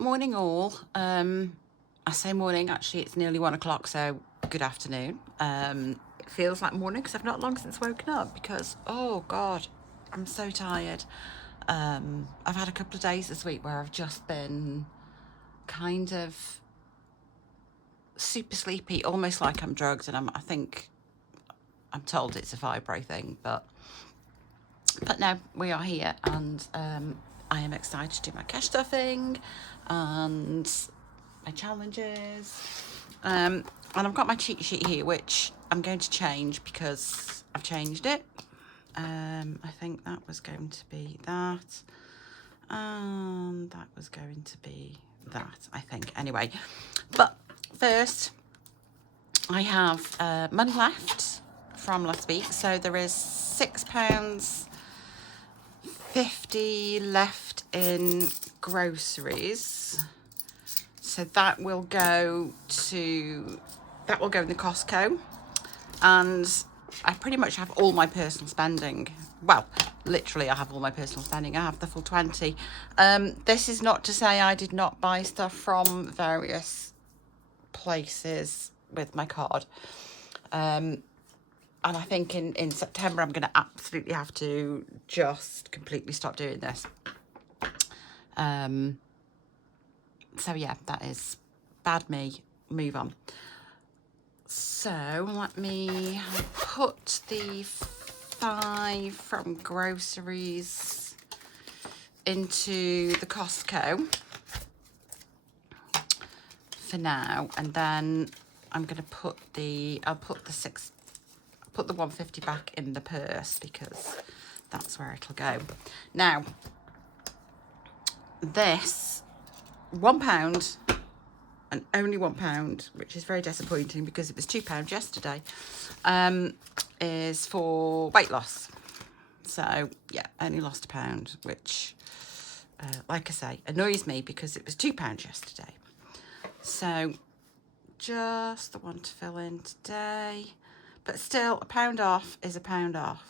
Morning all. I say morning, actually it's nearly 1 o'clock, so good afternoon. It feels like morning because I've not long since woken up because, oh God, I'm so tired. I've had a couple of days this week where I've just been kind of super sleepy, almost like I'm drugged, and I think I'm told it's a fibro thing, but no, we are here, and I am excited to do my cash stuffing and my challenges. And I've got my cheat sheet here, which I'm going to change because I've changed it. I think that was going to be that, and that was going to be that, I think. Anyway, but first, I have money left from last week, so there is £6.50 left in groceries. So that will go in the Costco, and I pretty much have all my personal spending. Well, literally I have all my personal spending. I have the full 20. This is not to say I did not buy stuff from various places with my card. And I think in September I'm going to absolutely have to just completely stop doing this. So yeah, that is bad me. Move on. So let me put the 5 from groceries into the Costco for now, and then I'm going to put the 150 back in the purse because that's where it'll go. Now, this £1 and only £1, which is very disappointing because it was £2 yesterday, is for weight loss. So yeah, only lost £1, which, like I say, annoys me because it was £2 yesterday. So just the one to fill in today, but still £1 off is £1 off.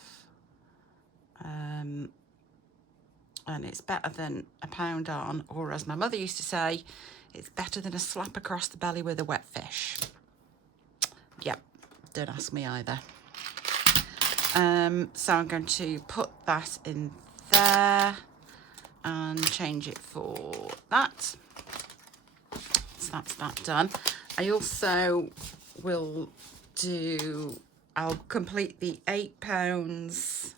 And it's better than £1 on, or as my mother used to say, it's better than a slap across the belly with a wet fish. Yep, don't ask me either. So I'm going to put that in there and change it for that. So that's that done. I also I'll complete the £8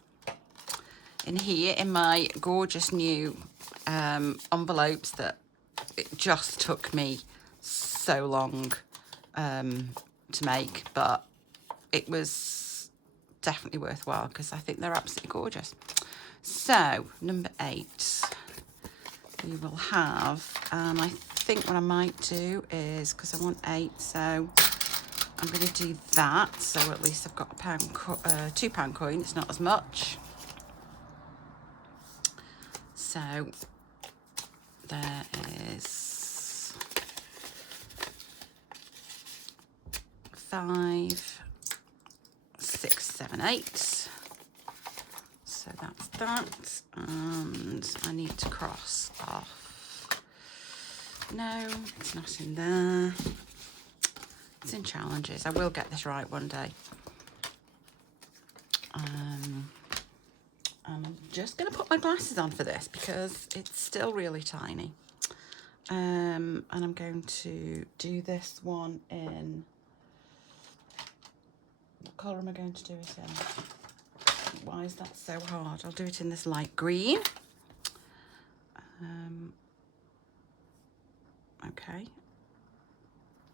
in here in my gorgeous new envelopes that it just took me so long to make, but it was definitely worthwhile because I think they're absolutely gorgeous. So number 8 we will have, and I think what I might do is, because I want 8, so I'm going to do that, so at least I've got a £2 coin. It's not as much. So there is 5, 6, 7, 8. So that's that, and I need to cross off. No, it's not in there. It's in challenges. I will get this right one day. I'm just going to put my glasses on for this because it's still really tiny. And I'm going to do this one in... What colour am I going to do it in? Why is that so hard? I'll do it in this light green. Okay.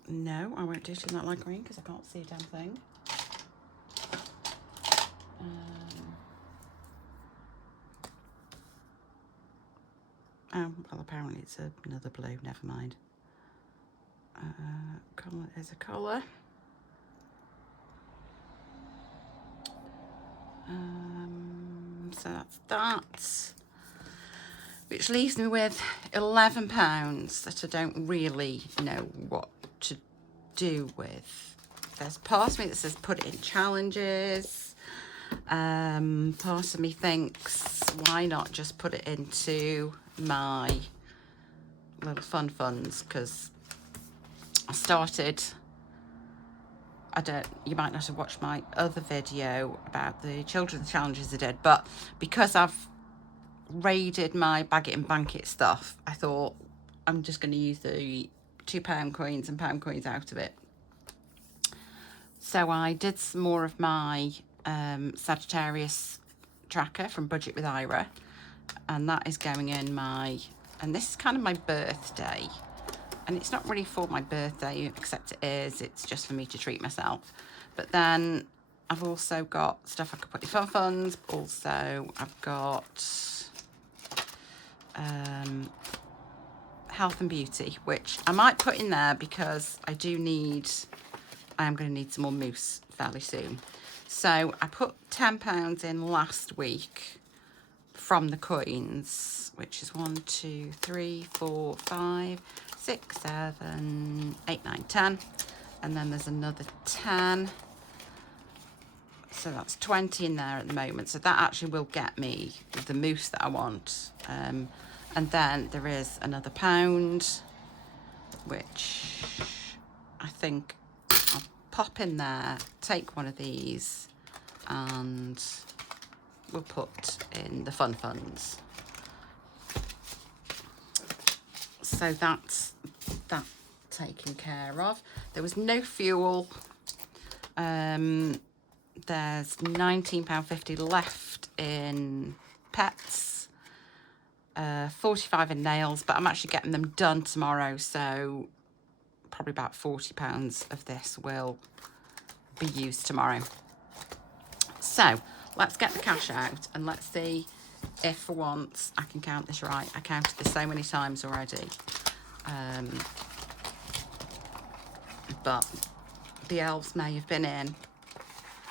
No, I won't do it in that light green because I can't see a damn thing. Oh, well, apparently it's another blue. Never mind. Colour, there's a colour. So that's that. Which leaves me with £11 that I don't really know what to do with. There's part of me that says put it in challenges. Part of me thinks, why not just put it into my little fun funds, because I started, you might not have watched my other video about the children's challenges I did, but because I've raided my Bag It and Bank It stuff, I thought I'm just going to use the £2 coins and pound coins out of it. So I did some more of my Sagittarius tracker from Budget with Ira, and that is going in my, and this is kind of my birthday, and it's not really for my birthday, except it is, it's just for me to treat myself. But then I've also got stuff I could put in fun funds. Also I've got health and beauty, which I might put in there because I am going to need some more mousse fairly soon. So I put £10 in last week from the coins, which is 1, 2, 3, 4, 5, 6, 7, 8, 9, 10. And then there's another 10. So that's 20 in there at the moment. So that actually will get me the mousse that I want. And then there is another £1, which I think I'll pop in there, take one of these, and we'll put in the fun funds. So that's that taken care of. There was no fuel. There's £19.50 left in pets, 45 in nails, but I'm actually getting them done tomorrow, so probably about £40 of this will be used tomorrow. So let's get the cash out and let's see if for once I can count this right. I counted this so many times already, but the elves may have been in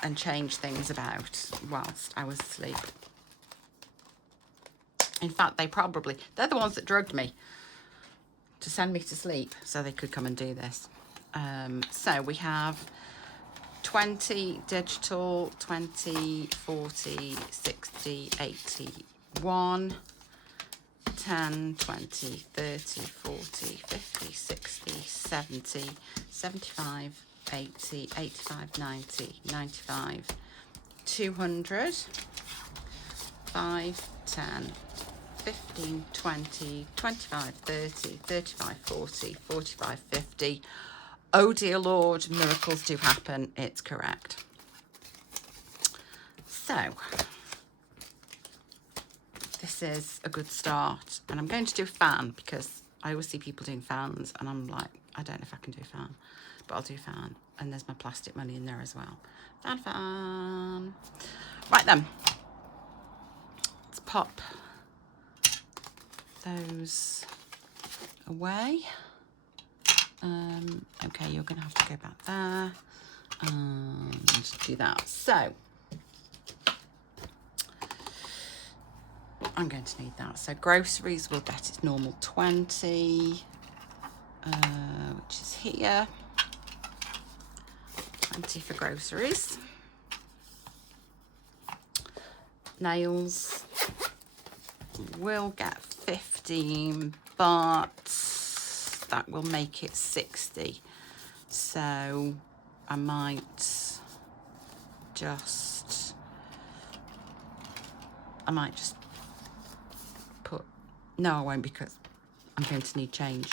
and changed things about whilst I was asleep. In fact, they're the ones that drugged me to send me to sleep so they could come and do this. So we have 20 digital, 20, 40, 60, 80, 1, 10, 20, 30, 40, 50, 60, 70, 75, 80, 85, 90, 95, 200, 5, 10, 15, 20, 25, 30, 35, 40, 45, 50. Oh dear Lord, miracles do happen. It's correct. So this is a good start, and I'm going to do a fan because I always see people doing fans and I'm like, I don't know if I can do a fan, but I'll do a fan. And there's my plastic money in there as well. Fan. Right then, let's pop those away. Okay, you're gonna have to go back there and do that. So I'm going to need that. So groceries will get its normal 20, which is here. 20 for groceries. Nails will get 15, but that will make it 60. So I might just put, no, I won't, because I'm going to need change.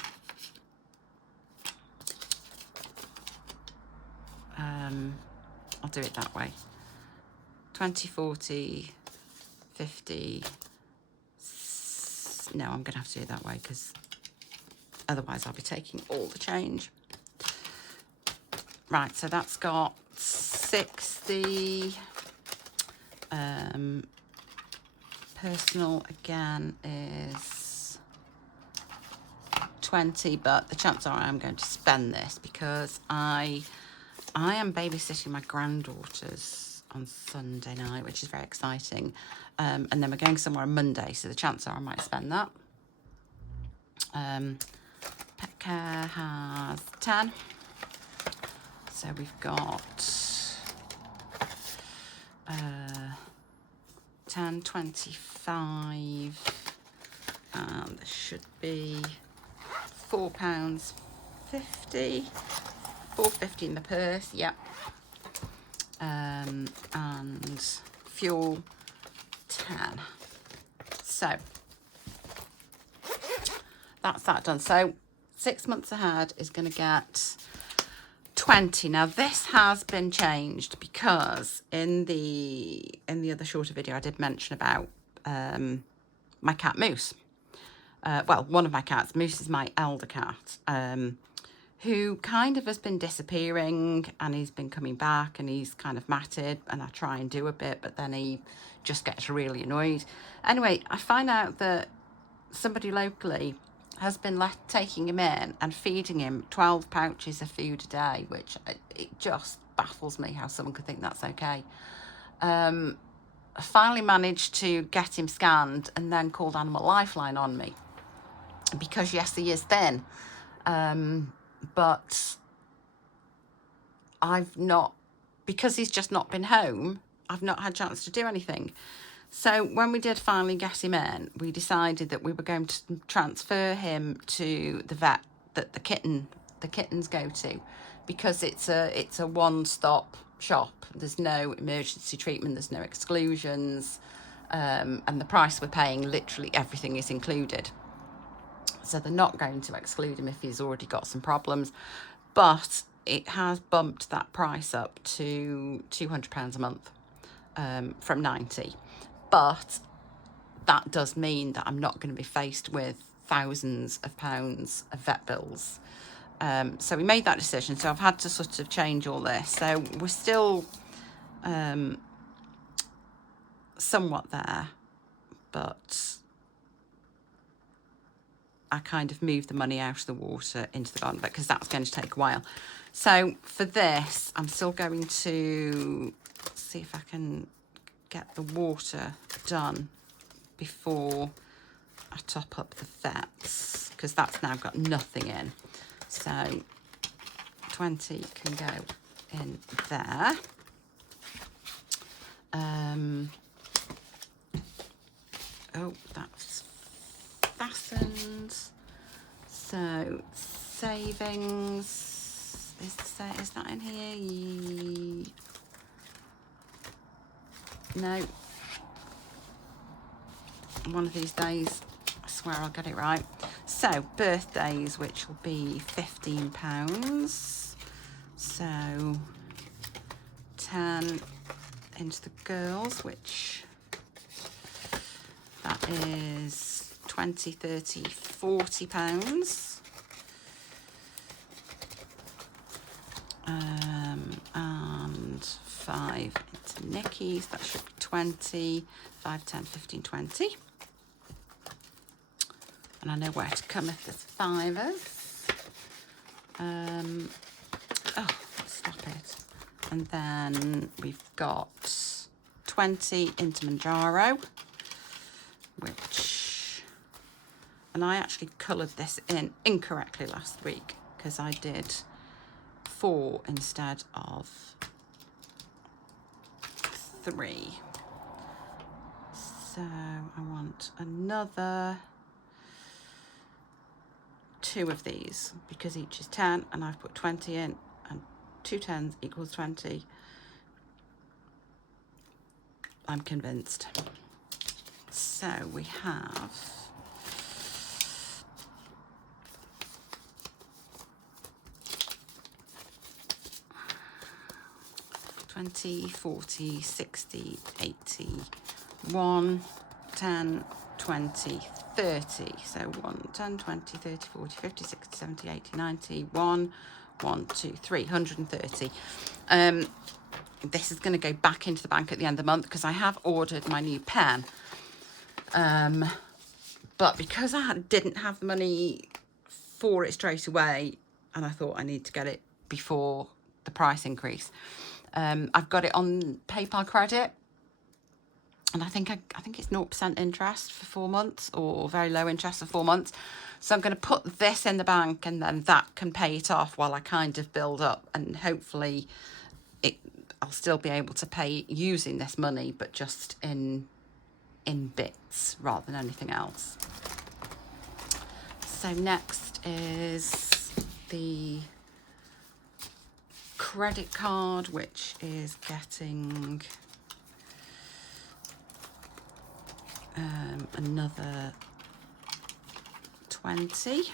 I'll do it that way. 20, 40, 50. No, I'm gonna have to do it that way because otherwise I'll be taking all the change. Right, so that's got 60. Personal again is 20, but the chances are I'm going to spend this because I am babysitting my granddaughters on Sunday night, which is very exciting. And then we're going somewhere on Monday, so the chances are I might spend that. Pet care has 10. So we've got 10, 25, and there should be £4.50, £4.50 in the purse, yep. And fuel 10. So that's that done. So 6 months ahead is going to get 20. Now this has been changed because in the other shorter video I did mention about my cat Moose. Well, one of my cats. Moose is my elder cat, who kind of has been disappearing, and he's been coming back, and he's kind of matted, and I try and do a bit, but then he just gets really annoyed. Anyway, I find out that somebody locally has been taking him in and feeding him 12 pouches of food a day, which it just baffles me how someone could think that's okay. I finally managed to get him scanned and then called Animal Lifeline on me, because yes, he is thin, but I've not, because he's just not been home, I've not had a chance to do anything. So when we did finally get him in, we decided that we were going to transfer him to the vet that the kittens go to, because it's a one-stop shop. There's no emergency treatment, there's no exclusions, and the price we're paying, literally everything is included. So they're not going to exclude him if he's already got some problems, but it has bumped that price up to £200 a month, from 90. But that does mean that I'm not going to be faced with thousands of pounds of vet bills. So we made that decision. So I've had to sort of change all this. So we're still somewhat there, but I kind of moved the money out of the water into the garden vet, because that's going to take a while. So for this, I'm still going to see if I can get the water done before I top up the vets, because that's now got nothing in. So 20 can go in there. Oh, that's fastened. So savings, is that in here? No. One of these days, I swear I'll get it right. So birthdays, which will be £15. So 10 into the girls, which that is 20, 30, £40. And 5 into Nikki's, that should be 20, 5, 10, 15, 20. And I know where to come if there's fivers. Oh, stop it. And then we've got 20 into Manjaro, which, and I actually coloured this in incorrectly last week, because I did 4 instead of 3. So I want another 2 of these, because each is 10, and I've put 20 in, and 2 10s equals 20. I'm convinced. So we have 20, 40, 60, 80, 1, 10, 20, 30. So 1, 10, 20, 30, 40, 50, 60, 70, 80, 90, 1, 1, 2, 3, 130. This is going to go back into the bank at the end of the month, because I have ordered my new pen. But because I didn't have the money for it straight away, and I thought I need to get it before the price increase, I've got it on PayPal credit, and I think it's 0% interest for 4 months, or very low interest for 4 months. So I'm going to put this in the bank, and then that can pay it off while I kind of build up, and hopefully I'll still be able to pay using this money, but just in bits rather than anything else. So So next is the credit card, which is getting another 20.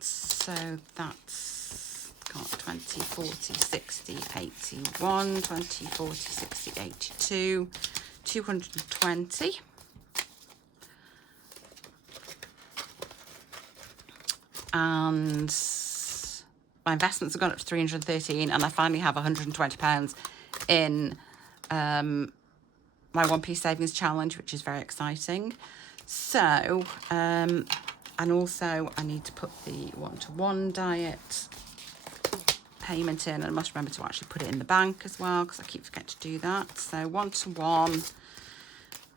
So that's got 20, 40, 60, 81, 20, 40, 60, 82, 220. And my investments have gone up to 313, and I finally have £120 in my 1p savings challenge, which is very exciting. So, and also I need to put the 1-to-1 diet payment in, and I must remember to actually put it in the bank as well, because I keep forgetting to do that. So 1-to-1,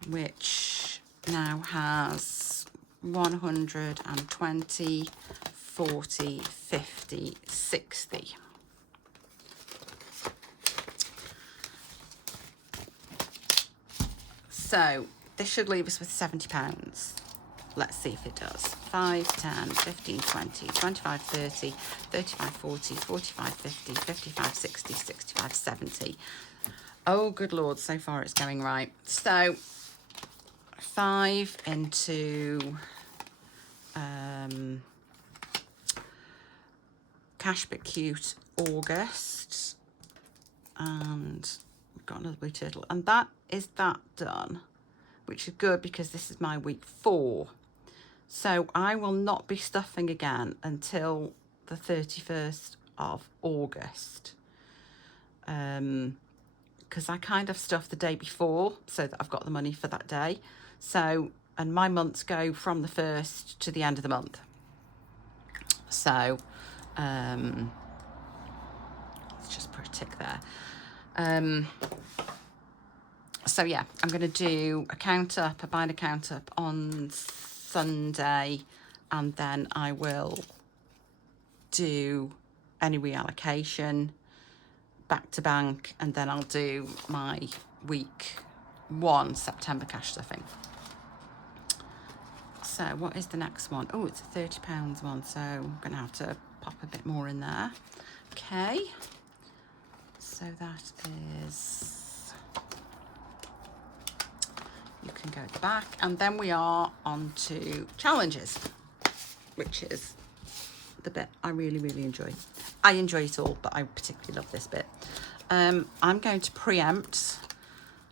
which now has 120, 40, 50, 60. So this should leave us with £70. Let's see if it does. 5, 10, 15, 20, 25, 30, 35, 40, 45, 50, 55, 60, 65, 70. Oh, good Lord, so far it's going right. So 5 into Cash But Cute August, and we've got another blue turtle, and that is that done, which is good because this is my week 4. So I will not be stuffing again until the 31st of August, because I kind of stuffed the day before so that I've got the money for that day. So, and my months go from the 1st to the end of the month. So let's just put a tick there. So yeah, I'm going to do a count up, a bind account up on Sunday, and then I will do any reallocation back to bank, and then I'll do my week 1 September cash stuffing. So what is the next one? Oh, it's a £30 one, so I'm going to have to pop a bit more in there. Okay, so that is, you can go back, and then we are on to challenges, which is the bit I really, really enjoy. I enjoy it all, but I particularly love this bit. I'm going to preempt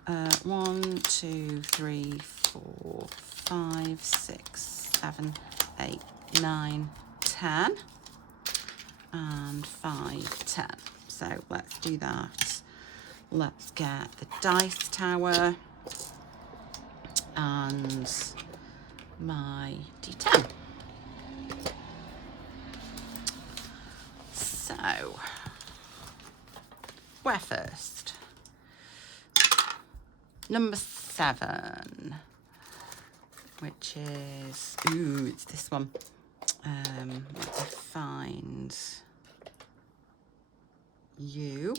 1, 2, 3, 4, 5, 6, 7, 8, 9, 10, and 5, 10. So let's do that. Let's get the dice tower and my D10. So, where first? Number 7, which is, ooh, it's this one. Let's find you.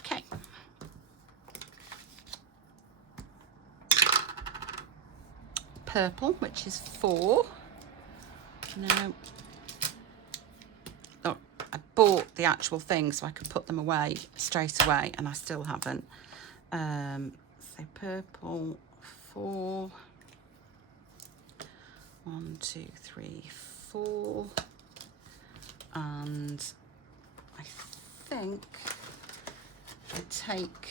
Okay. Purple, which is 4. No. Oh, I bought the actual thing so I could put them away straight away, and I still haven't. So purple, 4. 1, 2, 3, 4. And I think if I take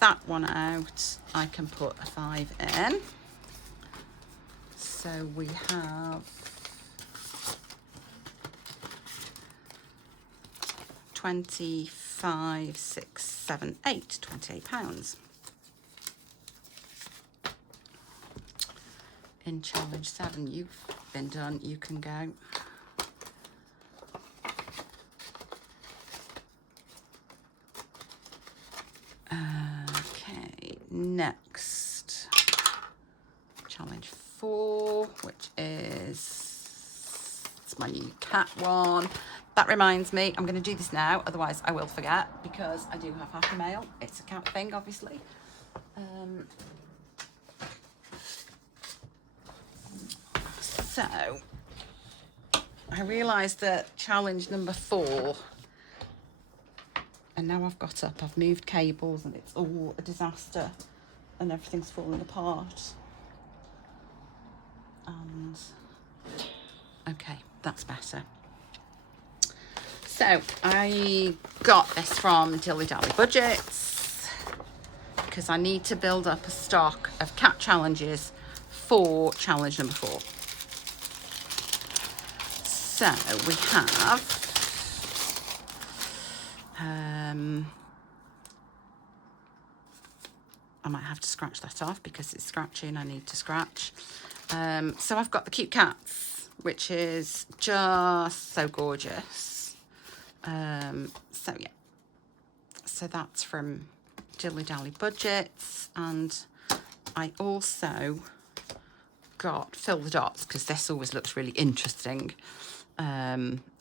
that one out, I can put a 5 in. So we have 25, 6, 7, 8, £28. In challenge 7, you've been done, you can go. Okay, next challenge 4, which is, it's my new cat one. that reminds me, I'm going to do this now, otherwise I will forget, because I do have Happy Mail. It's a cat thing, obviously. So, I realised that challenge number 4, and now I've got up, I've moved cables and it's all a disaster and everything's falling apart. And, okay, that's better. So, I got this from Dilly Dally Budgets because I need to build up a stock of cat challenges for challenge number 4. So we have I might have to scratch that off because it's scratchy and I need to scratch. So I've got the cute cats, which is just so gorgeous. So yeah, so that's from Dilly Dally Budgets, and I also got Fill the Dots because this always looks really interesting.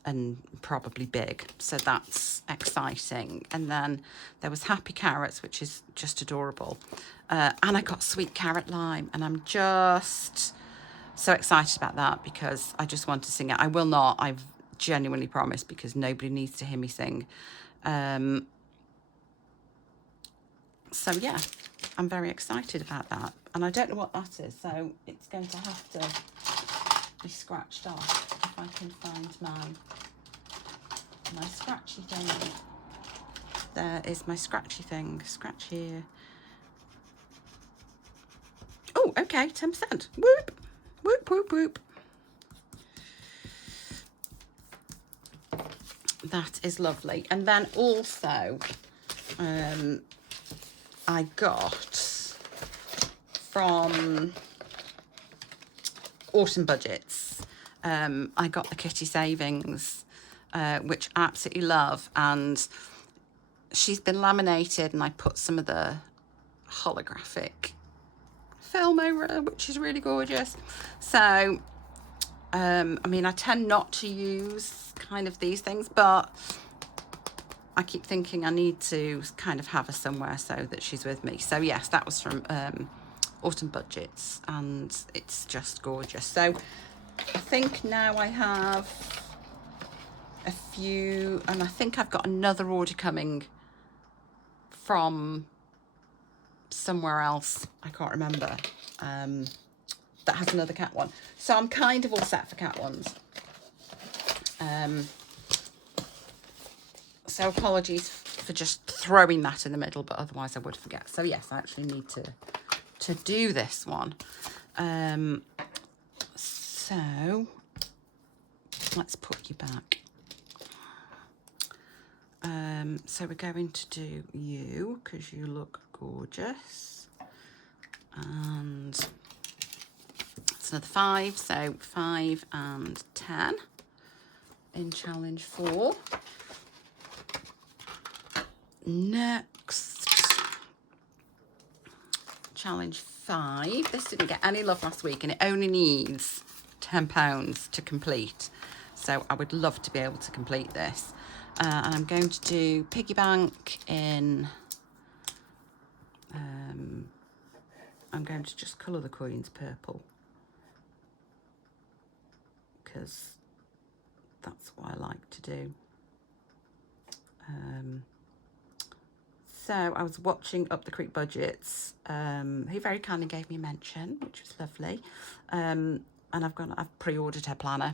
And probably big, so that's exciting. And then there was Happy Carrots, which is just adorable, and I got Sweet Carrot Lime, and I'm just so excited about that because I just want to sing it. I will not, I've genuinely promised, because nobody needs to hear me sing. So yeah, I'm very excited about that, and I don't know what that is, so it's going to have to be scratched off if I can find my scratchy thing. There is my scratchy thing. Scratch here. Oh, okay, 10%. Whoop, whoop, whoop, whoop. That is lovely. And then also, I got from Autumn Budgets, I got the Kitty Savings, which I absolutely love, and she's been laminated, and I put some of the holographic film over her, which is really gorgeous. So I mean, I tend not to use kind of these things, but I keep thinking I need to kind of have her somewhere so that she's with me. So yes, that was from Autumn Budgets, and it's just gorgeous. So I think now I have a few, and I think I've got another order coming from somewhere else, I can't remember, that has another cat one. So I'm kind of all set for cat ones. So apologies for just throwing that in the middle, but otherwise I would forget. So yes, I actually need to do this one. So let's put you back. So we're going to do you because you look gorgeous, and it's another 5, so 5 and 10 in challenge 4. Next, challenge 5. This didn't get any love last week, and it only needs £10 to complete, so I would love to be able to complete this. And I'm going to do piggy bank in, I'm going to just colour the coins purple because that's what I like to do. So I was watching Up the Creek Budgets, who very kindly gave me a mention, which was lovely. And I've pre-ordered her planner,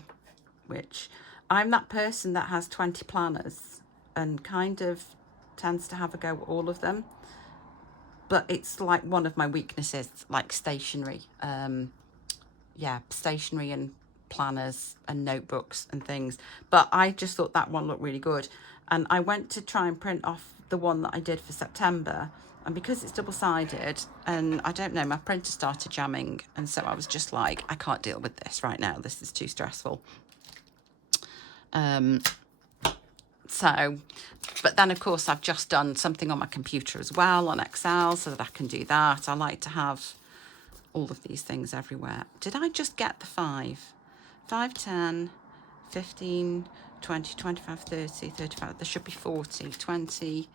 which I'm that person that has 20 planners and kind of tends to have a go at all of them. But it's like one of my weaknesses, like stationery. Yeah, stationery and planners and notebooks and things. But I just thought that one looked really good. And I went to try and print off the one that I did for September. And because it's double-sided, and I don't know, my printer started jamming. And so I was just like, I can't deal with this right now. This is too stressful. So, but then of course I've just done something on my computer as well on Excel so that I can do that. I like to have all of these things everywhere. Did I just get the 5? 5, 10, 15, 20, 25, 30, 35. There should be 40, 20,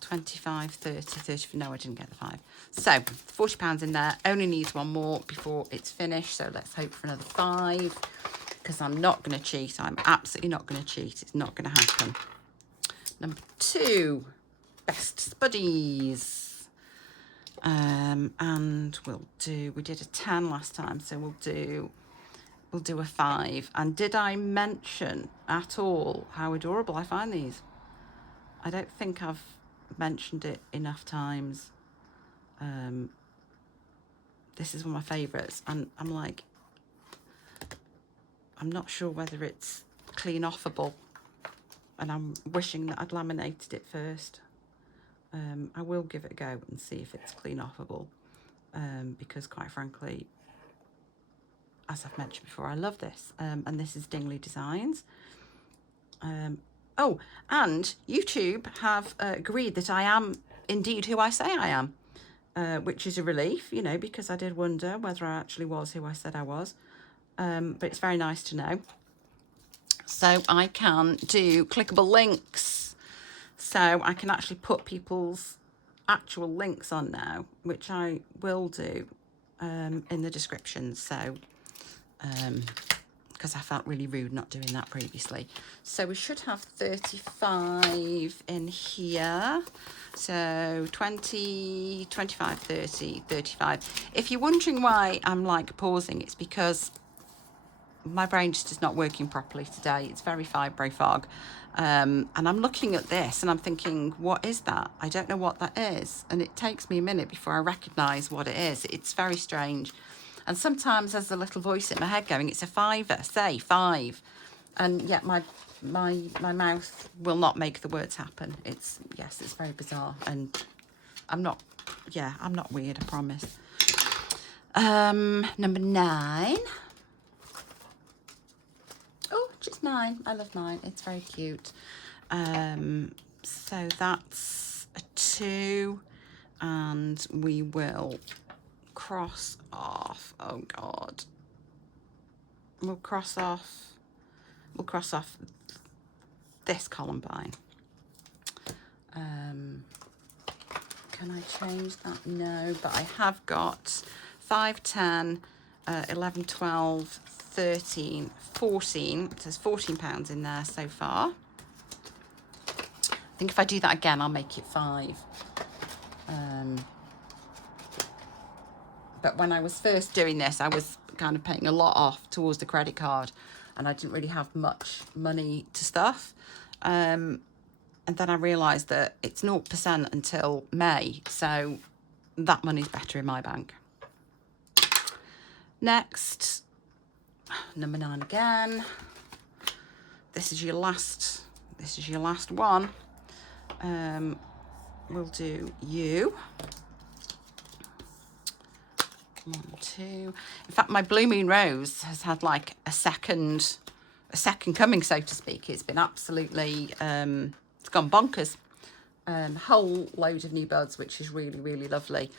25, 30, 30. No, I didn't get the 5. So £40 in there. Only needs one more before it's finished. So let's hope for another 5, because I'm not going to cheat. I'm absolutely not going to cheat. It's not going to happen. Number 2, Best Buddies. And we did a 10 last time, so we'll do a 5. And did I mention at all how adorable I find these? I don't think I've mentioned it enough times. This is one of my favourites, and I'm like, I'm not sure whether it's clean offable, and I'm wishing that I'd laminated it first. I will give it a go and see if it's clean offable, because quite frankly, as I've mentioned before, I love this. And this is Dingley Designs. Oh, and YouTube have agreed that I am indeed who I say I am, which is a relief, you know, because I did wonder whether I actually was who I said I was. But it's very nice to know. So I can do clickable links. So I can actually put people's actual links on now, which I will do in the description. So, because I felt really rude not doing that previously. So we should have 35 in here. So 20, 25, 30, 35. If you're wondering why I'm like pausing, it's because my brain just is not working properly today. It's very fibro fog. And I'm looking at this and I'm thinking, what is that? I don't know what that is. And it takes me a minute before I recognise what it is. It's very strange. And sometimes there's a little voice in my head going, it's a 5, say 5. And yet my mouth will not make the words happen. It's very bizarre. And I'm not weird, I promise. Number 9. Oh, just 9. I love 9. It's very cute. So that's a 2, and we will cross off. Oh God. We'll cross off this Columbine. Can I change that? No, but I have got 5, 10, 11, 12, 13, 14. So there's £14 in there so far. I think if I do that again, I'll make it 5. But when I was first doing this, I was kind of paying a lot off towards the credit card, and I didn't really have much money to stuff. And then I realised that it's 0% until May, so that money's better in my bank. Next, number 9 again. This is your last one. We'll do you. 1, 2. In fact, my Blue Moon Rose has had like a second coming, so to speak. It's been absolutely, it's gone bonkers. Whole load of new buds, which is really, really lovely.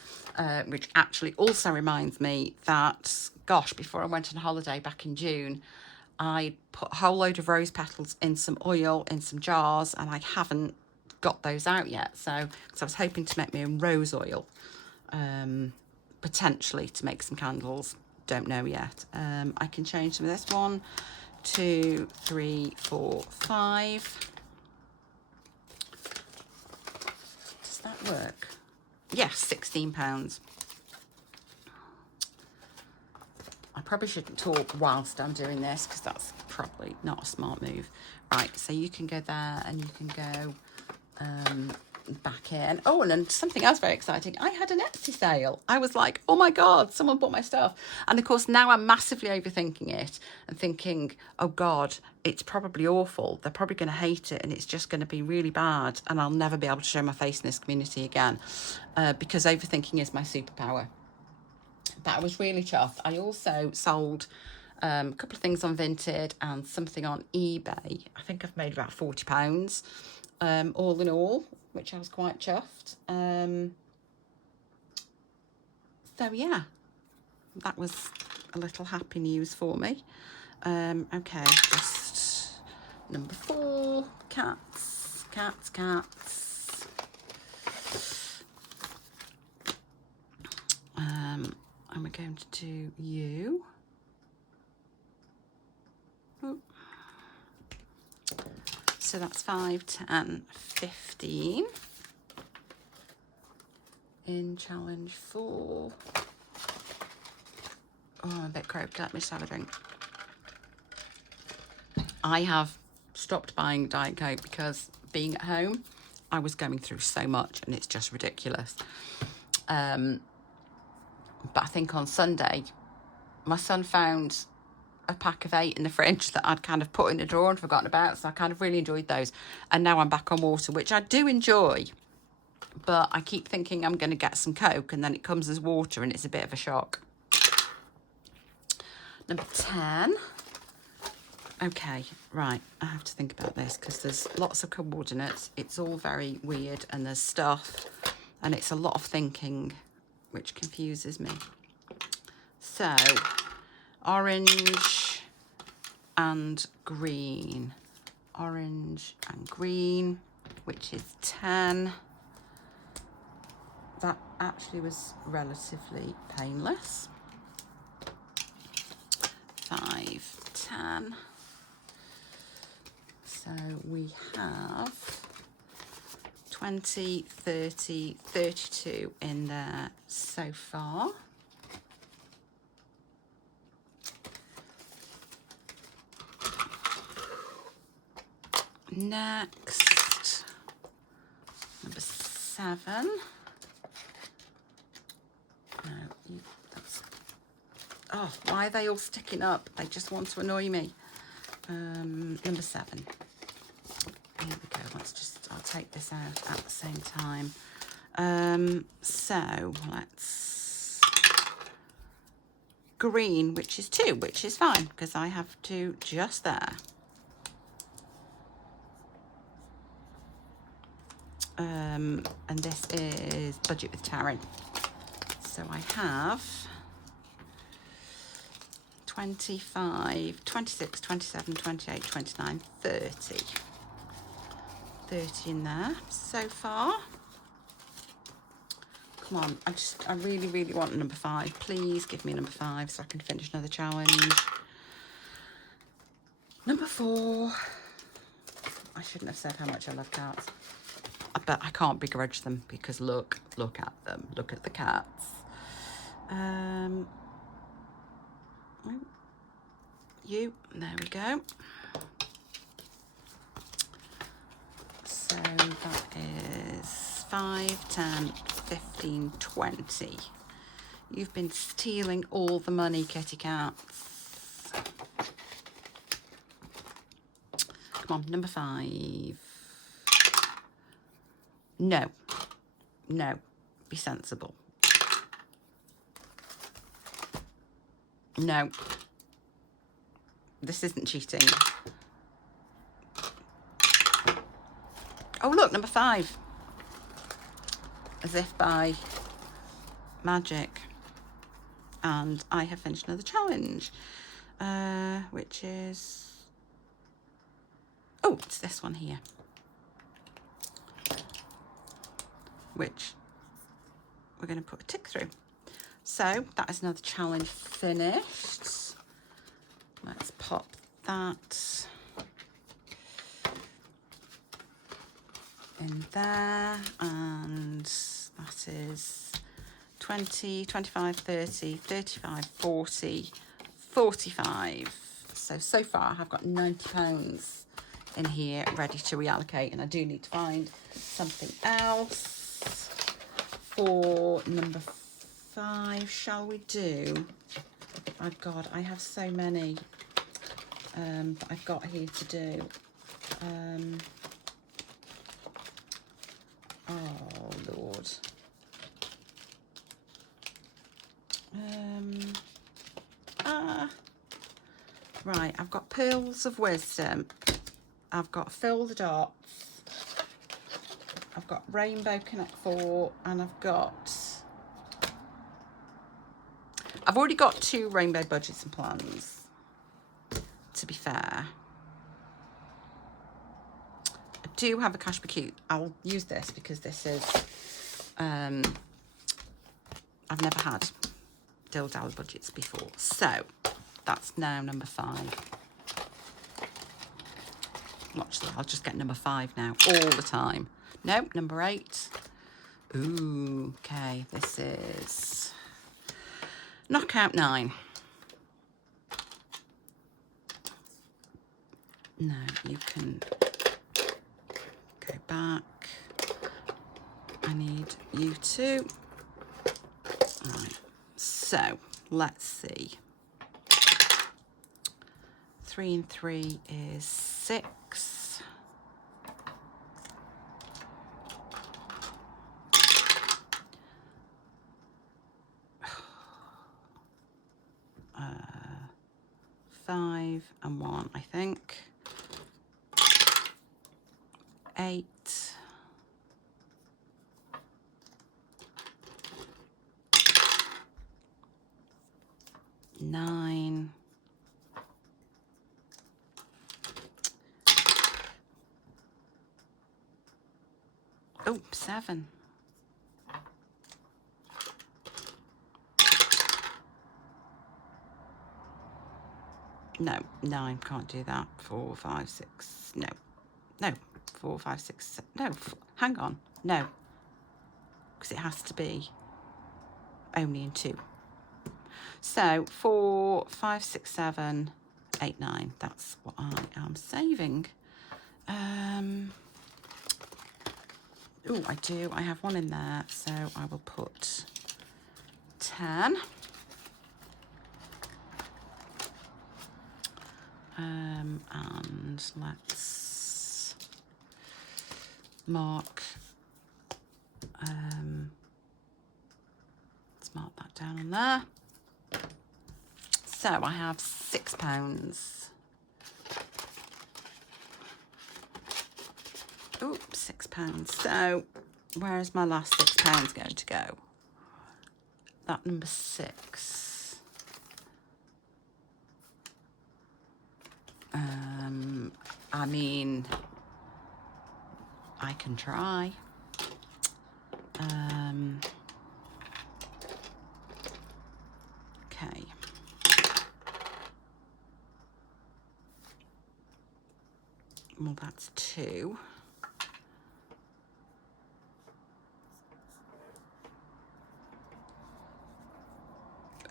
Which actually also reminds me that, gosh, before I went on holiday back in June, I put a whole load of rose petals in some oil in some jars, and I haven't got those out yet. So, because I was hoping to make my own rose oil, potentially to make some candles. Don't know yet. I can change some of this. 1, 2, 3, 4, 5. Does that work? Yes, £16. I probably shouldn't talk whilst I'm doing this, because that's probably not a smart move. Right, so you can go there and you can go back in. Oh, and then something else very exciting. I had an Etsy sale. I was like, oh my God, someone bought my stuff. And of course, now I'm massively overthinking it and thinking, oh God, it's probably awful. They're probably going to hate it and it's just going to be really bad. And I'll never be able to show my face in this community again, because overthinking is my superpower. But I was really chuffed. I also sold a couple of things on Vinted and something on eBay. I think I've made about £40 all in all, which I was quite chuffed. So yeah, that was a little happy news for me. Okay, just number 4, cats, cats, cats. And we're going to do you. Ooh. So that's 5, 10, 15. In challenge 4. Oh, I'm a bit croaked. Let me just have a drink. I have stopped buying Diet Coke because being at home, I was going through so much and it's just ridiculous. But I think on Sunday, my son found a pack of 8 in the fridge that I'd kind of put in a drawer and forgotten about. So I kind of really enjoyed those. And now I'm back on water, which I do enjoy. But I keep thinking I'm going to get some Coke and then it comes as water and it's a bit of a shock. Number 10. Okay, right, I have to think about this because there's lots of coordinates. It's all very weird and there's stuff and it's a lot of thinking, which confuses me. So, orange and green. Orange and green, which is 10. That actually was relatively painless. 5, 10. So we have 20, 30, 32 in there so far. Next, number 7. No, oh, why are they all sticking up? They just want to annoy me. Number 7. Here we go. I'll take this out at the same time. So let's green, which is 2, which is fine because I have 2 just there. And this is budget with Taryn. So I have 25, 26, 27, 28, 29, 30. 30 in there so far. Come on, I really, really want a number 5. Please give me a number 5 so I can finish another challenge. Number 4. I shouldn't have said how much I love cats. But I can't begrudge them because look at them. Look at the cats. You, there we go. So that is 5, 10, 15, 20. You've been stealing all the money, kitty cats. Come on, number 5. No, be sensible. No, this isn't cheating. Oh look, number 5. As if by magic. And I have finished another challenge, which is, oh, it's this one here, which we're going to put a tick through. So that is another challenge finished. Let's pop that in there, and that is 20, 25, 30, 35, 40, 45. So far I have got £90 in here ready to reallocate, and I do need to find something else for number 5. Shall we do, oh God, I have so many that I've got here to do. Oh Lord. Right, I've got Pearls of Wisdom. I've got Fill the Dots. I've got Rainbow Connect 4, and I've already got 2 rainbow budgets and plans. to be fair, I do have a cash per I'll use this because this is, I've never had Dilldally budgets before. So that's now number 5. Actually, I'll just get number 5 now, all the time. Nope, number 8. Ooh, okay, this is knockout 9. No, you can go back. I need you to. Right, so let's see. 3 and 3 is 6. Uh, 5 and 1, I think. 8. 9. Oh, 7. No, 9, can't do that. 4, 5, 6, no. No, 4, 5, 6, 7, no, hang on, no. Because it has to be only in 2. So 4, 5, 6, 7, 8, 9. That's what I am saving. Oh, I do. I have 1 in there, so I will put 10. And let's mark. Let's mark that down on there. So I have £6. Oh, £6. So where is my last £6 going to go? That number 6. I mean, I can try. Okay. Well, that's 2.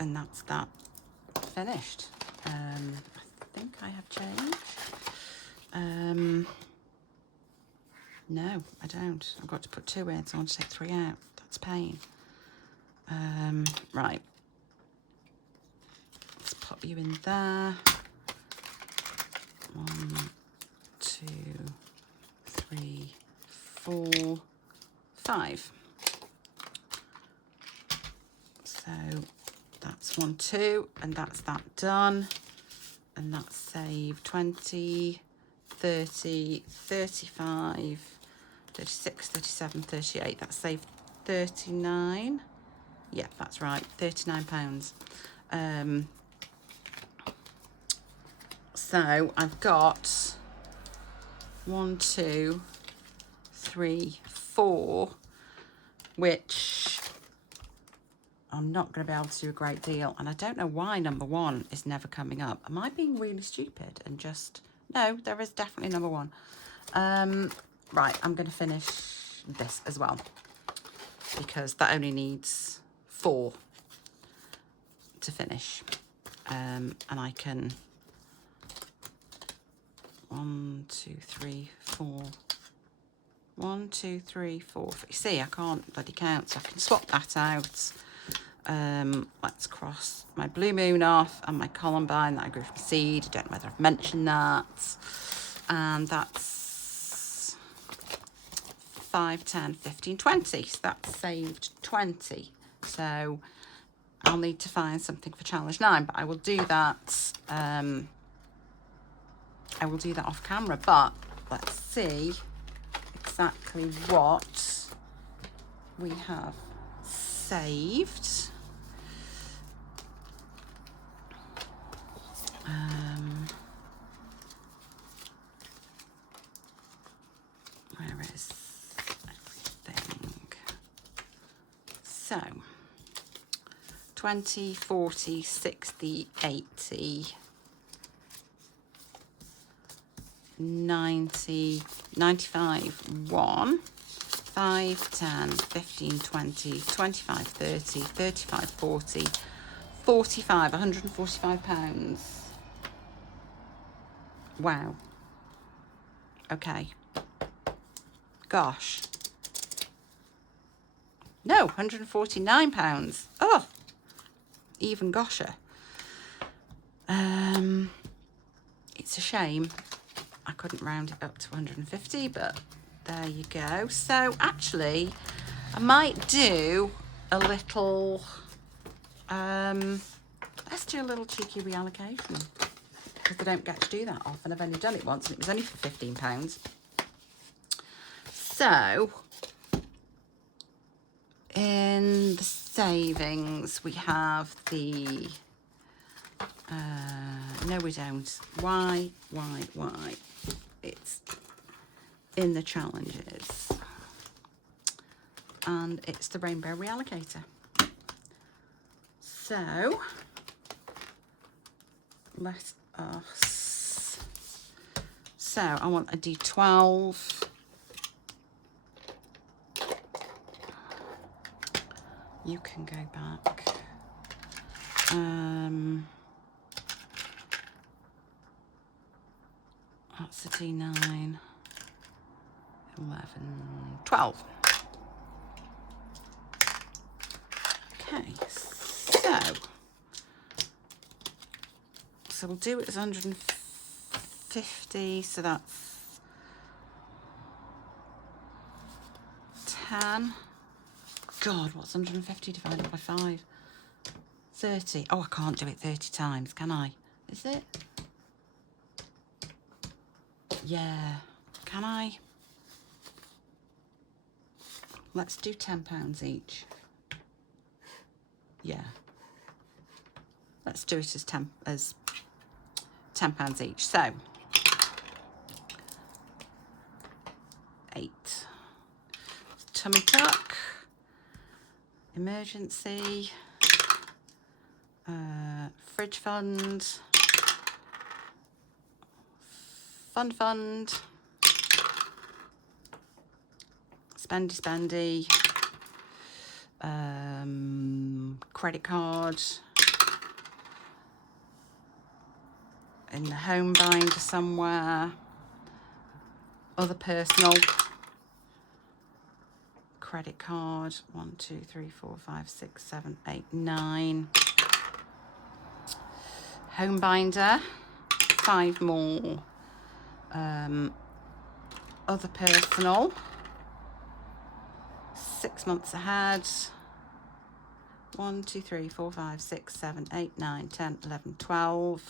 And that's that finished. I think I have change. No, I don't. I've got to put 2 in, so I want to take 3 out. That's pain. Right. Let's pop you in there. 1, 2, 3, 4, 5. So that's 1, 2, and that's that done. And that's saved 20, 30, 35, 36, 37, 38. That's saved 39. Yeah, that's right, £39. So I've got 1, 2, 3, 4, which I'm not going to be able to do a great deal. And I don't know why number 1 is never coming up. Am I being really stupid and just... No, there is definitely number 1. Right, I'm going to finish this as well, because that only needs 4 to finish. And I can... 1, 2, 3, 4. 1, 2, 3, 4. You see, I can't bloody count, so I can swap that out. Let's cross my Blue Moon off and my Columbine that I grew from seed. I don't know whether I've mentioned that. And that's 5, 10, 15, 20. So that's saved 20. So I'll need to find something for challenge 9, but I will do that. I will do that off camera, but let's see exactly what we have saved. So 20, 40, 60, 80, 90, 95, 1, 5, 10, 15, 20, 25, 30, 35, 40, 45, £145. Wow. Okay. Gosh. No, £149. Oh, even gosher. It's a shame I couldn't round it up to 150, but there you go. So actually, I might do a little, let's do a little cheeky reallocation, because I don't get to do that often. I've only done it once and it was only for £15. So in the savings, we have the, no we don't. Why? It's in the challenges. And it's the rainbow reallocator. So let us, so I want a D12. You can go back. That's a D9, 11, 12. Okay, so we'll do it as 150, so that's 10. God, what's 150 divided by 5? 30. Oh, I can't do it 30 times, can I? Is it? Yeah. Can I? Let's do £10 each. Yeah. Let's do it as £10 each. So 8. Tummy tuck. Emergency. Fridge fund. Fund. Spendy. Credit card. In the home binder somewhere. Other personal. Credit card. 1, 2, 3, 4, 5, 6, 7, 8, 9. Home binder. 5 more. Other personal. 6 months ahead. 1, 2, 3, 4, 5, 6, 7, 8, 9, 10, 11, 12.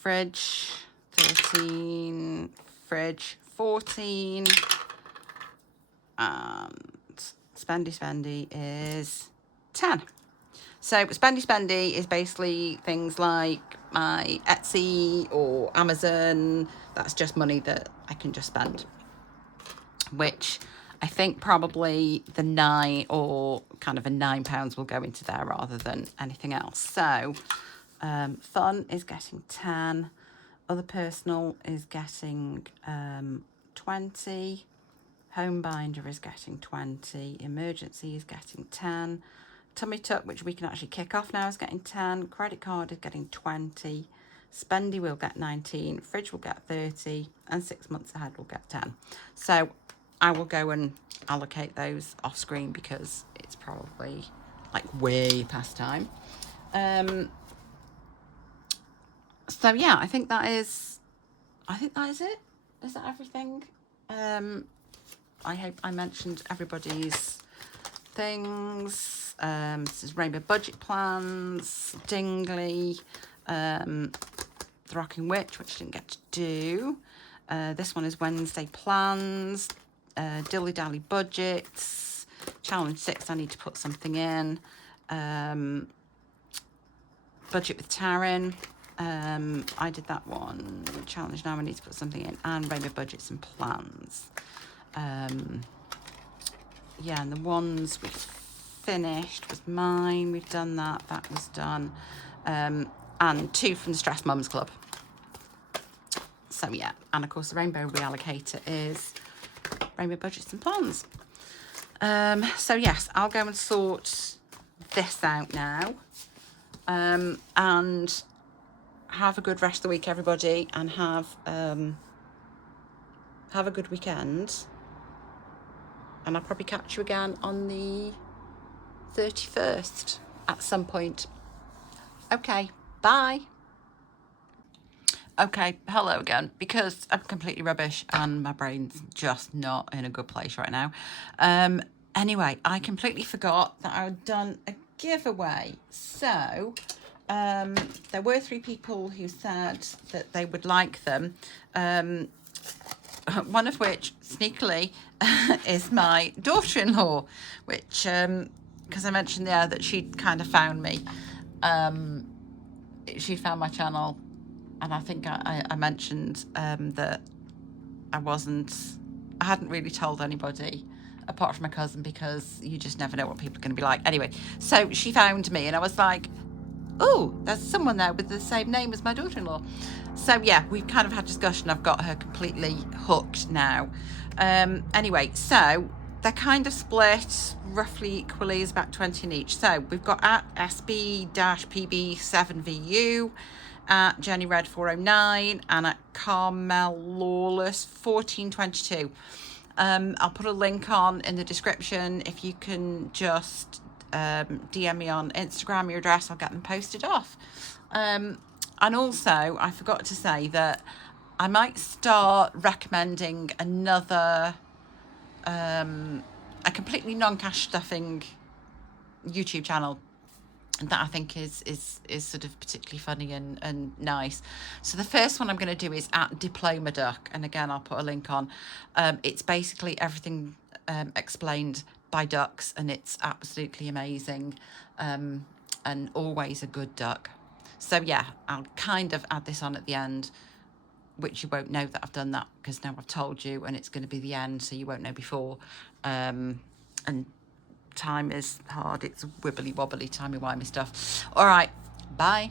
Fridge, 13. Fridge, 14. And spendy is 10. So spendy is basically things like my Etsy or Amazon. That's just money that I can just spend, which I think probably the 9 or kind of a £9 will go into there rather than anything else. So fun is getting 10. Other personal is getting 20. Home binder is getting 20. Emergency is getting 10. Tummy tuck, which we can actually kick off now, is getting 10. Credit card is getting 20. Spendy will get 19. Fridge will get 30. And 6 months ahead will get 10. So I will go and allocate those off screen because it's probably like way past time. So yeah, I think that is it. Is that everything? I hope I mentioned everybody's things. This is Rainbow Budget Plans, Dingley, The Rocking Witch, which I didn't get to do. This one is Wednesday Plans, Dilly Dally Budgets, Challenge 6, I need to put something in. Budget with Taryn. I did that one. Challenge now, I need to put something in. And Rainbow Budgets and Plans. yeah, and the ones we've finished was mine. We've done that. That was done. And 2 from the Stress Mums Club. So yeah, and of course the Rainbow Reallocator is Rainbow Budgets and Plans. So yes, I'll go and sort this out now. And have a good rest of the week, everybody, and have a good weekend. And I'll probably catch you again on the 31st at some point. Okay, bye. Okay, hello again, because I'm completely rubbish and my brain's just not in a good place right now. Anyway, I completely forgot that I had done a giveaway. So there were 3 people who said that they would like them. One of which, sneakily, is my daughter-in-law, which, because I mentioned there that she'd kind of found me. She found my channel, and I think I mentioned that I hadn't really told anybody apart from my cousin, because you just never know what people are going to be like. Anyway, so she found me, and I was like, oh, there's someone there with the same name as my daughter-in-law. So yeah, we've kind of had discussion. I've got her completely hooked now. Anyway, so they're kind of split roughly equally, is about 20 in each. So we've got at SB-PB7VU, at Jenny Red 409, and at Carmel Lawless 1422. I'll put a link on in the description. If you can just DM me on Instagram your address, I'll get them posted off. And also, I forgot to say that I might start recommending another a completely non-cash stuffing YouTube channel that I think is sort of particularly funny and nice. So the first one I'm going to do is at Diploma Duck, and again I'll put a link on. It's basically everything explained by ducks, and it's absolutely amazing, and always a good duck. So yeah, I'll kind of add this on at the end, which you won't know that I've done that, because now I've told you, and it's going to be the end, so you won't know before. And time is hard. It's wibbly wobbly, timey wimey stuff. All right, bye.